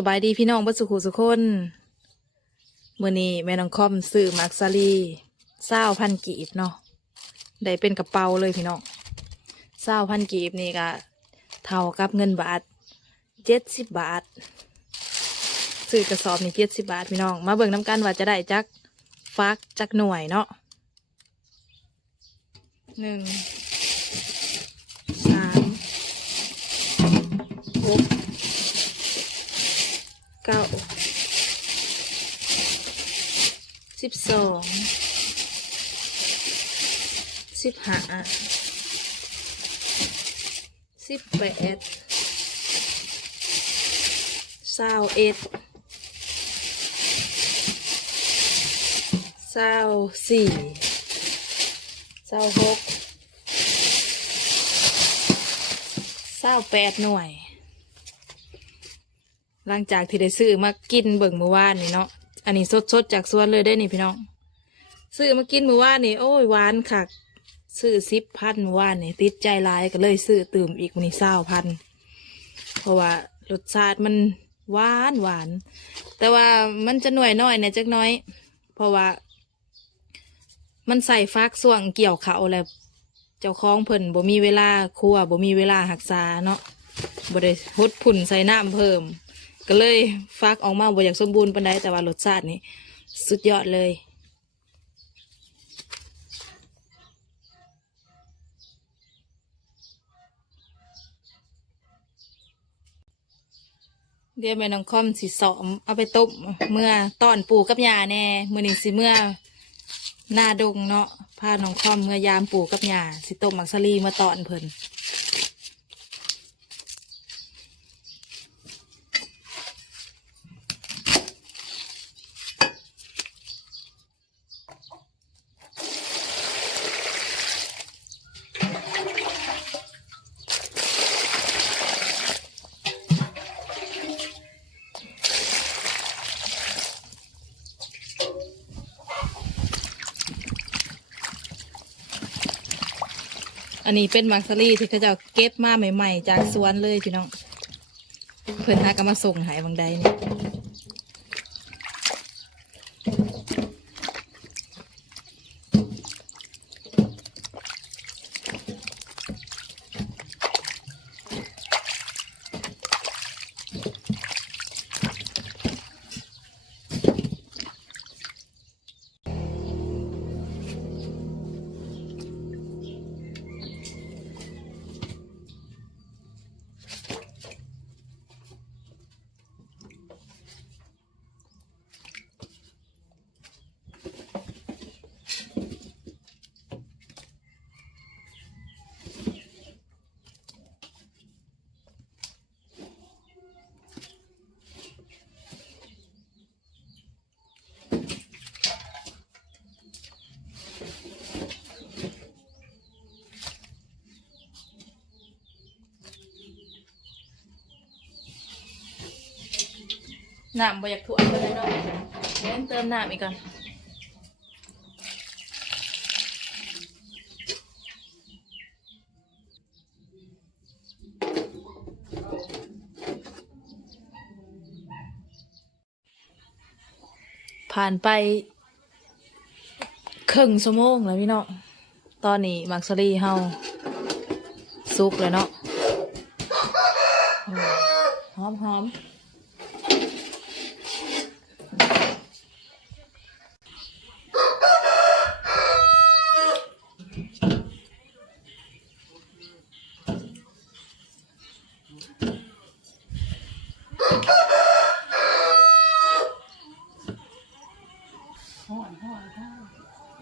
สบายดีพี่น้องบัสุขุสุคนมื่อนี้แม่น้องคอมซื้อมักซารีเศร้าพันกีบเนาะได้เป็นกระเป๋าเลยพี่น้องเศร้าพันกีบนี่ก็เท่ากับเงินบาทเจ็ดสิบบาทซื้อกระสอบนี่เจ็ดสิบบาทพี่น้อง มาเบิ่งน้ำกันว่าจะได้จักฟักจักหน่วยเนาะหนึ่งสามหก เก้าสิบสองสิบห้าสิบแปดเศร้าเอ็ดเศร้าสี่เศร้าหกเศร้าแปดหน่วย หลังจากที่ได้ซื้อมากินเบิ่งเมื่อวานนี่เนาะอันนี้สดๆจากสวนเลยได้นี่พี่น้อง ซื้อมากินเมื่อวานนี่โอ้ยหวานคักซื้อสิบพันเมื่อวานนี่ติดใจหลายก็เลยซื้อตื่มอีกวันนี้เศร้าพันเพราะว่ารสชาติมันหวานหวาน แต่ว่ามันจะหน่วยน้อยเนี่ยจักน้อย เพราะว่า มันใส่ฟักส่วงเกี่ยวเขาแล้วเจ้าของเพิ่นบ่มีเวลาครัวบ่มีเวลาหักษาเนาะบ่ได้ฮดผุ่นใส่น้ำเพิ่ม ก็เลยฟักออกมาบ่อยากสมบูรณ์ปานใดแต่ว่ารสชาตินี่สุดยอดเลยเดี๋ยวแม่น้องคอมสิสอมเอาไปต้มเมื่อตอนปูกับยาแน่มื้อนี้สิเมื่อหน้าดงเนาะพาน้องคอมเมื่อยามปูกับยาสิต้มมักซารีเมื่อตอนเพิ่น อันนี้เป็นมังสลีที่เขาจะเก็บมาใหม่ ๆ จากสวนเลยพี่น้อง เพื่อนหาก็มาส่งหายบางใดนี่ น้ำบอยากถ่วงไปเลยเนาะเดี๋ยวเติมน้ำอีกก่อนผ่านไปครึ่งชั่วโมงแล้วพี่น้อง ตอนนี้มักซารีเฮาสุกแล้วเนาะหอมหอมๆ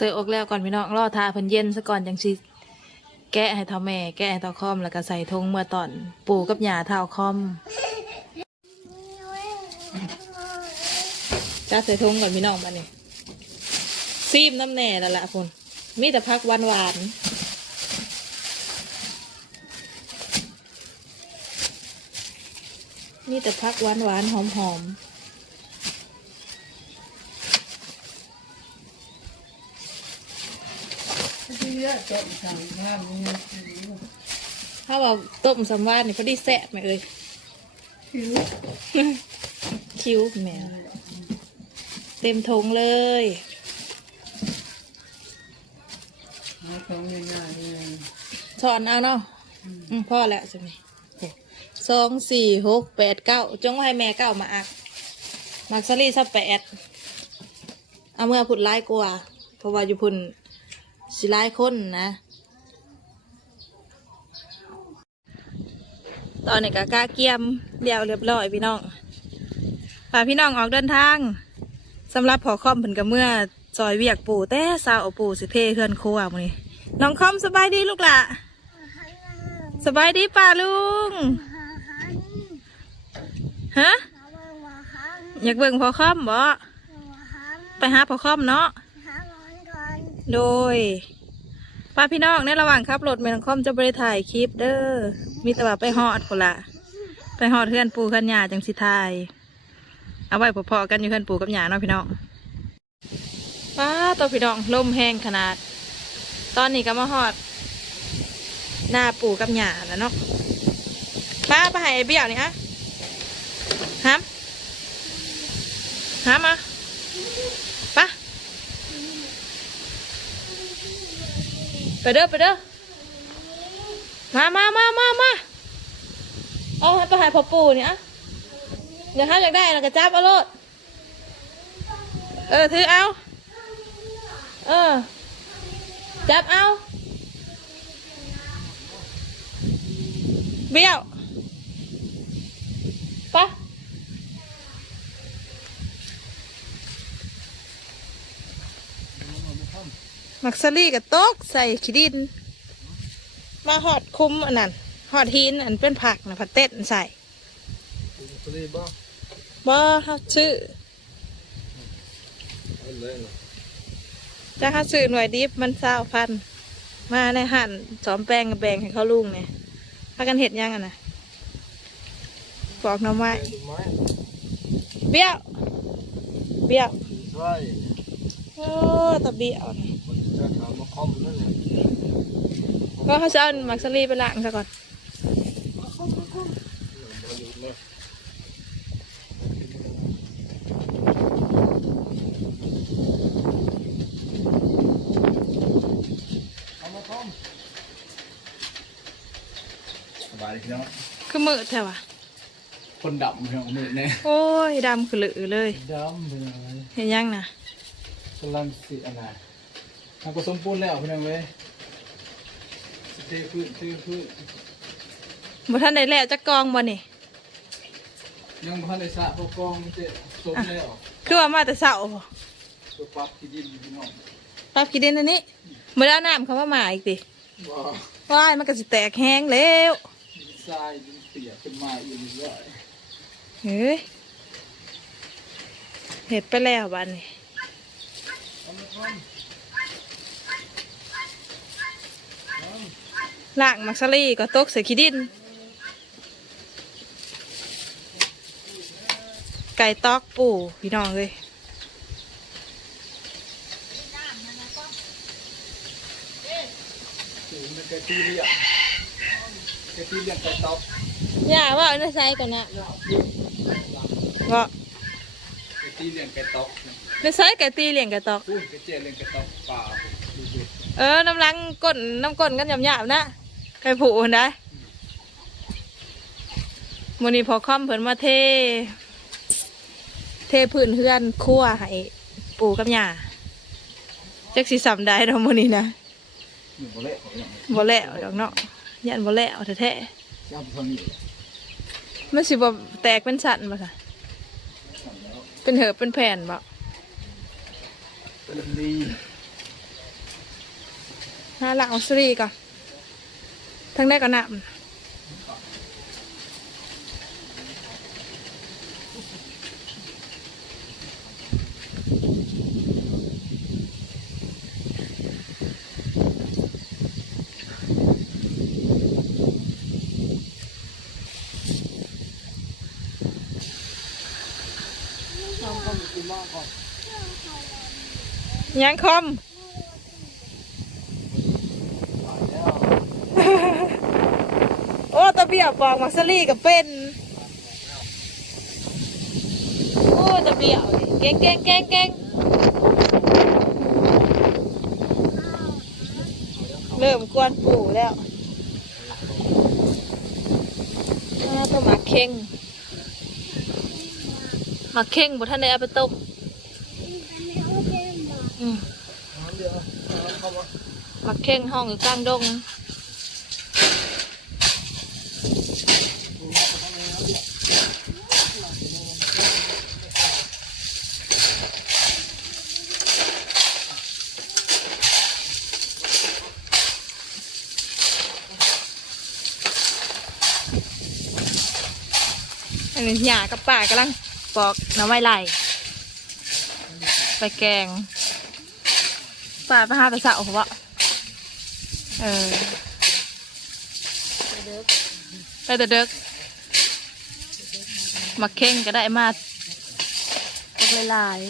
เสยออกแล้วก่อนพี่น้องรอทาเพิ่นเย็นซะก่อนจังสิแกะให้เท่าแม่แกะให้เท่าคอมแล้วก็ใส่ทงเมื่อตอนปู่กับหยาเท่าคอมจ้าใส่ทงก่อนพี่น้องมาเนี่ยซีมน้ำแหน่แล้วล่ะคุณมีแต่พักหวานหวานๆมีแต่พักหวานหวานหอมหอม ถ้าว่าต้มสำวานนี่พอดีแซ่บไหมเอ่ยคิ้วคิ้วแม่เต็มทงเลยเอาขอนเอาเนาะพ่อแล้วใช่ไหมสองสี่หกแปดเก้าจงให้แม่เก้ามาอัก มักซารี่สักแปดเอาเมื่อพุ่นร้ายกว่าเพราะว่าอยู่พุ่น สิร้ายคนนะ ตอนนี้ก็กาเกียมเดียวเรียบร้อยพี่น้องพาพี่น้องออกเดินทางสำหรับพอคอมเพิ่นกับเมื่อซอยเวียกปู่แต่สาวเอปู่สิเทเฮือนโครัวมื้อนี้น้องคอมสบายดีลูกล่ะสบายดีป่าลุงฮะอยากเบิ่งพอคอมบ่ไปหาพอคอมเนาะ โดยป้าพี่น้องในระหว่างขับรถแม่น้องคอมจะบริถ่ายคลิปเด้อมีแต่ว่าไปฮอดคนละไปฮอดเพื่อนปูเพื่อนหยาจังสิถ่ายเอาไว้พอๆกันอยู่เพื่อนปูกับหยาเนาะพี่น้องป้าตัวพี่น้องลมแห้งขนาด ตอนนี้ก็มาฮอด หน้าปูกับหยาแล้วเนาะป้าไปห้ไอ้เบี้ยวนี่ฮะฮัมฮัมมาป้า ไป เด้อไปเด้อมามามามามาเอาให้ไปหายพ่อปู่เนี่ยอะเดี๋ยวถ้าอยากได้เราก็จับเอาโลดเออถือเอา เออ จับเอา เบี้ยวไปะ มักซารี่กับโต๊กใส่ขี้ดิน มาหอดคุ้มอันนั้นหอดหินอันเป็นผักนะผัดเต้นใส่สลีบ่บ่ฮักซื้อเอาเลยเนาะจะฮักซื้อหน่วยดิบมันเศร้าพัน มาในหั่นสอมแป้งกับแบงให้เขาลุงเนี่ยพากันเห็ดยังอะนะปอกหน้ำไม้ต้นไม้เบี้ยว เบี้ยวใช่โอ้ตะเบี้ยวนี่ ก็เขาจะเอามักซารีไปล้างซะก่อนมาอยู่เลยเอามาคอมสบายดีพี่น้องคือมือแท้วะคนดำพี่น้องมือแน่โอ้ยดำคือเหลือเลยดำเป็นอะไรเห็นยังนะกำลังสิอะไร ทำผสมปูนแล้วพี่น้องเว้ยสเตพื้นเทพื้นบ่ท่านได้แล้วจะกองบ่นี่ยังพันในสระพวกกองมันจะสมแล้วคือว่ามาแต่เสาบ่ตัวปั๊บที่ดินอยู่พี่น้องปั๊บขี้ดินอันนี้เมื่อเอาน้ำเขามาหมาอีกดิว้าวว้ายมันก็สิแตกแห้งแล้วดินทรายดินเปียกขึ้นมาอีกเรื่อยเฮ้ยเห็ดไปแล้วบ้านนี้ เอามาท ล่างมักซารี่ก็ตกใส่ขี้ดิน ไก่ตอกปู่พี่น้องเลยำถึงมันกะตีเลี้ยงกะตีเลี้ยงไก่ตอกอย่าว่าเอาในไซก่อนนะว่ากะตีเลี้ยงไก่ตอกนะในไซไก่ตีเลี้ยงไก่ตอกพูดกะเจี๊ยเลี้ยงไก่ตอกป่าดูดูเออ น้ำลังก้นน้ำก้นกันหยาบๆนะ ไก่ผูนได้มันนี้พอค่อมเพิ่นมาเท เทพื้นเฮือนครั่วให้ปู่กับย่าจักสิสำได้เนาะมื้อนี้นะหนึ่งโบเล่ของอย่างบ่แล้วดอกเนาะยันบ่แล้วแท้ย่าทางนี้ๆมันสิบ่แตกเป็นสันบ่ค่ะสั่งแล้วเป็นเหือบเป็นแผ่นบ่เป็นดีหาหลังเอาสรีก่อน ทั้งได้ก็น้ำยังคอม โอ้ตะ เบียบบอกมักซารี่กับเป็นเบี้ยวเก่งเก่งเก่งเก่งเริ่มกวนปู่แล้วอ่าต้องมาเข่งมาเข่งบ่ท่านได้เอาไปต้มมาเข่งห้องอยู่กลางดง อันนี้หยากับป่ากำลังปอกน้ำไม้ไหลไปแกงป่าไปหาแต่เสาเพราะว่าเออไปแต่เด็กมาเข่งก็ได้มาก็หลาย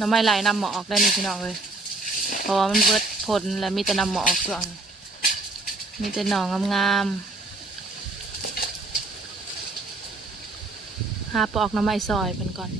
น้ำไม้ไหลนำหมอออกได้นี่พี่น้องเลย ราะว่ามันเบิดผลแล้วมีแต่นำหมอออกส่วงมีแต่หนองงามๆหาปอกน้ำไม้ซอยเป็นก่อน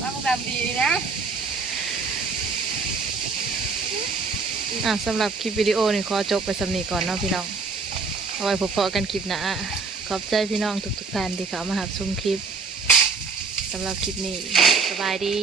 ว่ามึงทำดีนะอะสำหรับคลิปวิดีโอนี่ขอจบไปสำนีก่อนเนาะพี่น้อง เอาไว้พบกันคลิปหน้าขอบใจพี่น้องทุกๆท่านที่เข้ามาหับชมคลิปสำหรับคลิปนี้ สบายดี